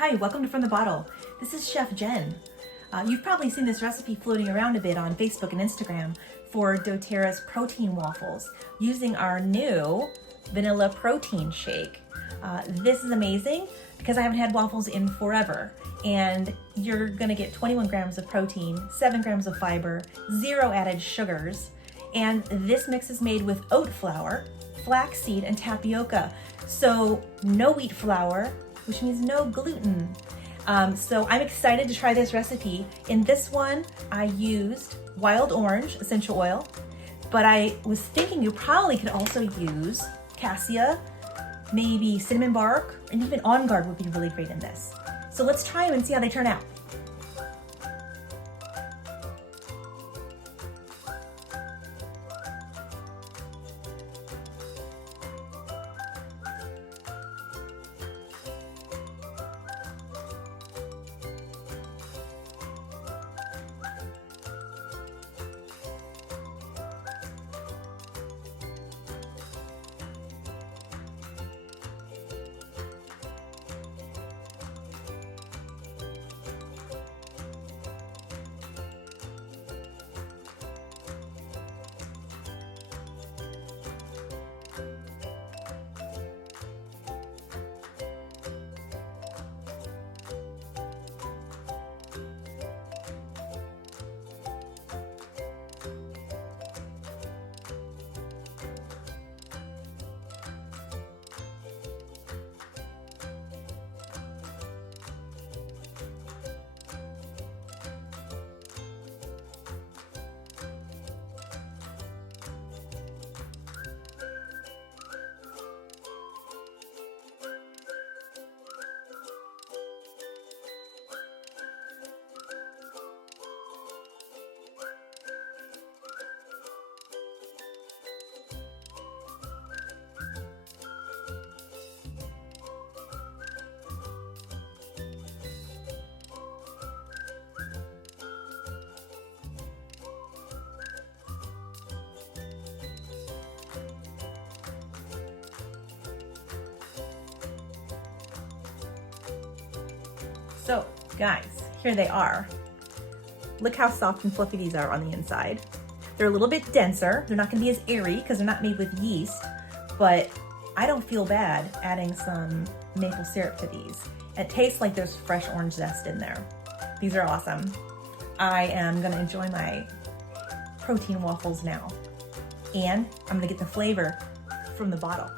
Hi, welcome to From the Bottle. This is Chef Jen. You've probably seen this recipe floating around a bit on Facebook and Instagram for Doterra's protein waffles using our new vanilla protein shake. This is amazing because I haven't had waffles in forever, and you're gonna get 21 grams of protein, 7 grams of fiber, 0 added sugars, and this mix is made with oat flour, flaxseed, and tapioca. So no wheat flour, which means no gluten. So I'm excited to try this recipe. In this one, I used wild orange essential oil, but I was thinking you probably could also use cassia, maybe cinnamon bark, and even On Guard would be really great in this. So let's try them and see how they turn out. So guys, here they are. Look how soft and fluffy these are on the inside. They're a little bit denser. They're not gonna be as airy because they're not made with yeast, but I don't feel bad adding some maple syrup to these. It tastes like there's fresh orange zest in there. These are awesome. I am gonna enjoy my protein waffles now. And I'm gonna get the flavor from the bottle.